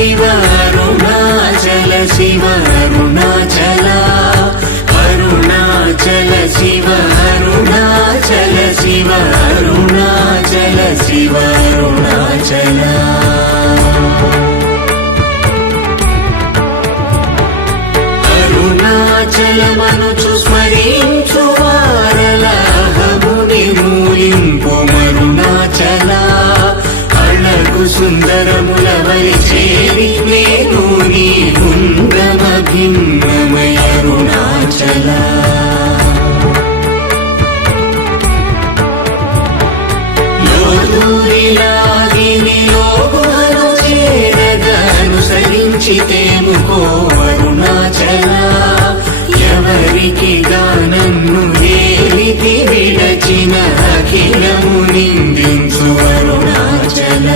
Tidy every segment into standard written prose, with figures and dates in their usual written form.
శివ అరుణాచల శివ అరుణాచల అరుణాచల శివ అరుణాచల శివ అరుణాచల శివ అరుణాచల అరుణాచలమనుచు స్మరించు వారలహము నిర్మూలింపు మరుణాచల అళగు సుందరముల వలి చేరి నేను నీ గుండ్రమ భిన్నమయ అరుణాచల లోదూరిలాగిని లోగుహను చేరగనుసరించితేముకో అరుణాచల ఎవరికి గానన్ను ఏలితి విడచిన అఖిలము నిందించు అరుణాచల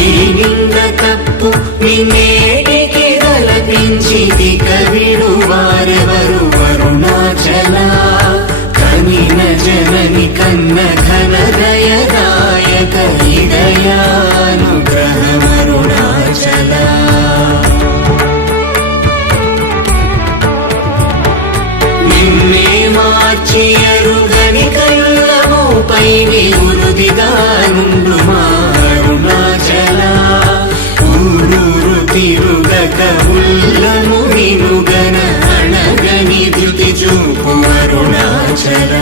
ఈ నింద తప్పు నిన్నేటికి తలపించితి కవిడు వారెవరు అరుణాచల కనిన జనని కన్న ఘన దయదాయక హృదయానుగ్రహమరుణాచల నిన్నే మార్చి అరుగని కళ్ళముపై నివృదిగా నుండు మా అరుణాచల ఊరూరు తిరుగక ఉల్లము వినుగన అణగని ధృతి చూపు అరుణాచల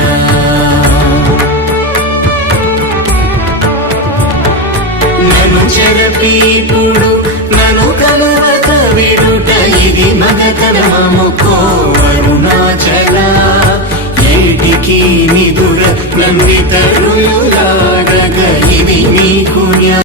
నన్ను చెరపీపుడు నన్ను కలవక విడుట ఇది మగతనమముకో అరుణాచల ఏటికి నిదుర నందితరులా